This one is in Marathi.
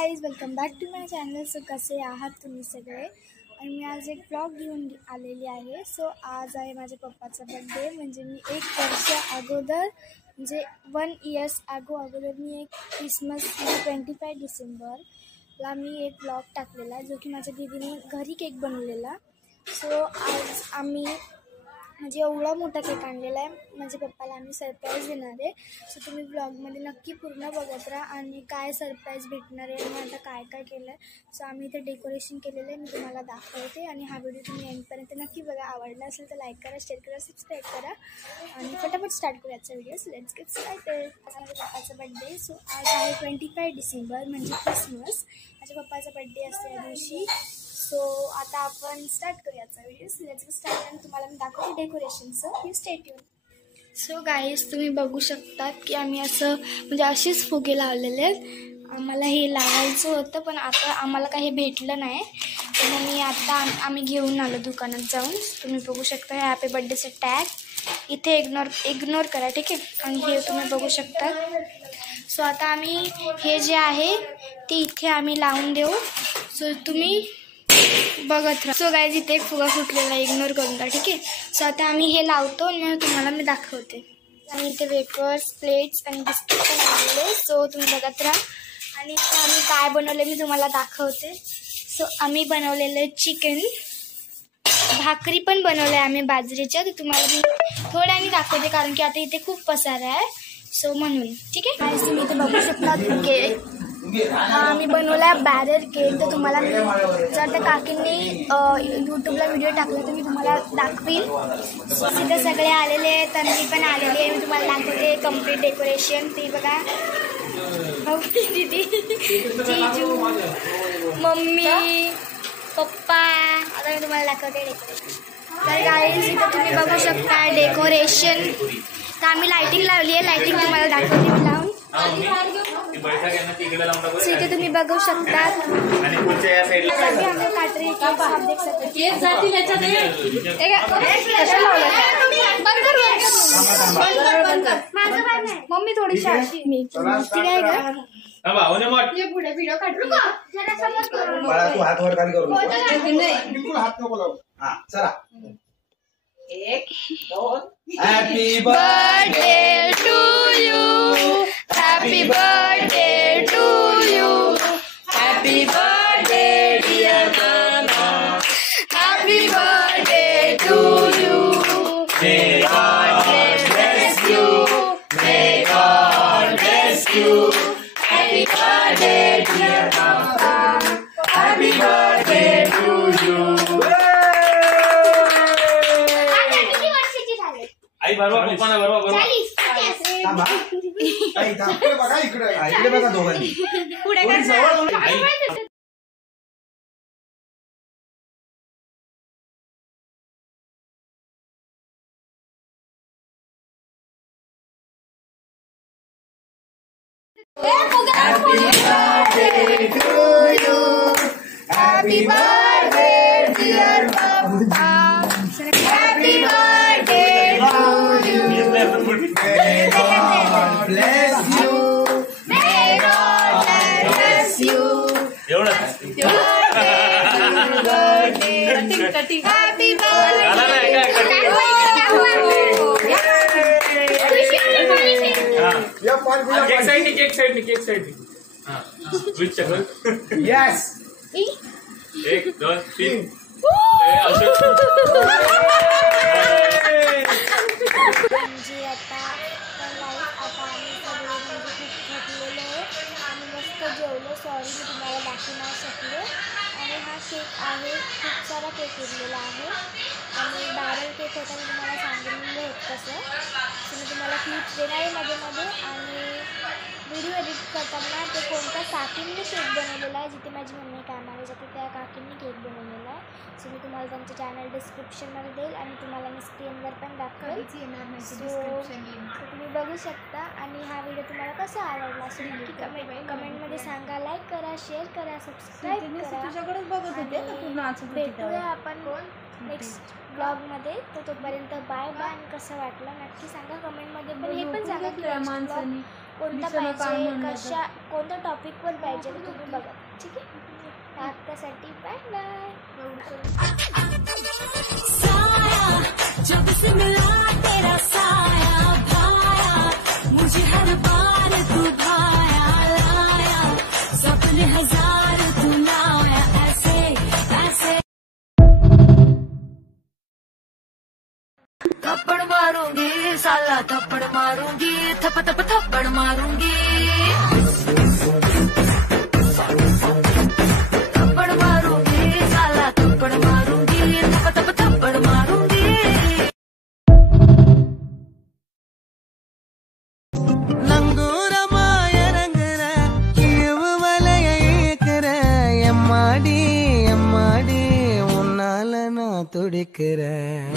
Guys, welcome back to my channel. So कसे आहात तुम्ही सगळे? आणि मी आज एक ब्लॉग घेऊन आलेली आहे. सो आज आहे माझ्या पप्पाचा बड्डे. म्हणजे मी 1 वर्ष अगोदर म्हणजे 1 इयर्स अगोदर मी एक क्रिसमस 25 डिसेंबरला मी एक ब्लॉग टाकलेला, जो की माझ्या दीदीने घरी केक बनवलेला. सो आज आम्ही म्हणजे एवढा मोठा केक आणलेला आहे. माझ्या पप्पाला आम्ही सरप्राईज देणार आहे. सो तुम्ही ब्लॉगमध्ये नक्की पूर्ण बघत राहा आणि काय सरप्राईज भेटणार आहे आणि आता काय काय केलं आहे. सो आम्ही इथे डेकोरेशन केलेलं आहे, मी तुम्हाला दाखवते. आणि हा व्हिडिओ तुम्ही एंडपर्यंत नक्की बघा. आवडला असेल तर लाईक करा, शेअर करा, सबस्क्राईब करा आणि फटाफट स्टार्ट करू याचा व्हिडिओ. Let's get started. आज माझ्या पप्पाचा बड्डे. सो आज आहे 25 डिसेंबर म्हणजे क्रिसमस. माझ्या पप्पाचा बड्डे असते या दिवशी. सो आता आपण स्टार्ट करूयाचा व्हिडिओ. Let's get start. आणि तुम्हाला मी दाखवते डेकोरेशनचं. Please stay tune. So guys, तुम्ही बघू शकतात की आम्ही असं म्हणजे असेच फुगे लावलेले आहेत. आम्हाला हे लावायचं होतं पण आता आम्हाला काही भेटलं नाही, तर मग मी आता आम्ही घेऊन आलो दुकानात जाऊन. तुम्ही बघू शकता हॅपी बर्थडेचं टॅग इथे इग्नोर करा, ठीक आहे. आणि हे तुम्ही बघू शकता. सो आता आम्ही हे जे आहे ते इथे आम्ही लावून देऊ. सो तुम्ही बघत राहा. सो गाईज, इथे एक फुगा फुटलेला इग्नोर करून द्या, ठीक आहे. सो आता आम्ही हे लावतो आणि मग तुम्हाला मी दाखवते. आणि इथे वेफर्स, प्लेट्स आणि बिस्किट पण आणलेले. सो तुम्ही बघत राहा. आणि इथे आम्ही काय बनवले मी तुम्हाला दाखवते. सो आम्ही बनवलेलं चिकन, भाकरी पण बनवलं आहे आम्ही बाजरीच्या. तर तुम्हाला मी थोड्याने दाखवते कारण की आता इथे खूप पसारा आहे. सो म्हणून ठीक आहे. गाईज, तुम्ही इथे बघू शकता केक मी बनवला बॅरर केक. तर तुम्हाला मी जर त्या काकींनी यूट्यूबला व्हिडिओ टाकला तर मी तुम्हाला दाखवीन. तिथे सगळे आलेले आहेत, तन्वी पण आलेली आहे. मी तुम्हाला दाखवते कम्प्लीट डेकोरेशन. ती बघा, दीदी, जीजू, मम्मी, पप्पा. आता मी तुम्हाला दाखवते डेकोरेशन. तर गाईज, इथे तुम्ही बघू शकता डेकोरेशन. तर आम्ही लायटिंग लावली आहे. लायटिंग तुम्हाला दाखवते मी लावून. इथे तुम्ही बघू शकता मम्मी थोडीशी अशी काय पुढे व्हिडिओ काढू. हात वर खाली करू चला. 1 2 Happy birthday to you. Happy birthday to you. Happy birthday dear mama. Happy birthday to you. May God bless you. May God bless you. Happy birthday dear mama. Happy birthday to you. आई बरोबर पप्पाना बरोबर बघा इकडे बघा दोघांनी पुढे Happy birthday dear Papa. Happy birthday to you. May God bless you. May God bless you. Happy birthday. Cake side. Yes. 1 2 3. म्हणजे आता आम्ही सगळे म्हणजे खूप थकलेलो आहे. आम्ही मस्त जेवलो. सॉरी मी तुम्हाला दाखवू नाही शकले. आणि हा केक आहे, खूप सारा केक उरलेला आहे. आणि बॅरल केक होता, मी तुम्हाला सांगितलेलं होतं तसं. मी तुम्हाला क्लिप्स देणार आहे मध्ये. आणि व्हिडिओ एडिट करताना ते कोणत्या काकींनी केक बनवलेला आहे, जिथे माझी मम्मी कामाला जाते त्या काकींनी केक बनवलेला आहे. सो मी तुम्हाला त्यांचं चॅनल डिस्क्रिप्शनमध्ये देईल आणि तुम्हाला मी स्क्रीनवर पण दाखवेल. तुम्ही बघू शकता. आणि हा व्हिडिओ तुम्हाला कसा आवडला असेल नक्की कमेंटमध्ये सांगा. लाईक करा, शेअर करा, सबस्क्राईब करा. भेटूया आपण नेक्स्ट ब्लॉगमध्ये. तर तोपर्यंत बाय बाय. आणि कसं वाटलं नक्की सांगा कमेंटमध्ये. पण हे पण सांगा की कोणता पाहिजे, कोणत्या टॉपिकवर पाहिजे तुम्ही बघा. ठीक आहे, आत्तासाठी बाय बाय. थप्पड़ मारूंगी साला, थप्पड़ मारूंगी, थप थप थप्पड़ मारूंगी, थप्पड़ मारूंगी साला, थप्पड़ मारूंगी, थप थप थप्पड़ मारूंगी. நங்கூர மாயரங்குற இழுவு வலைய இழுக்கிற எம்மாடி எம்மாடி உன்னால நான் துடிக்கிறேன்.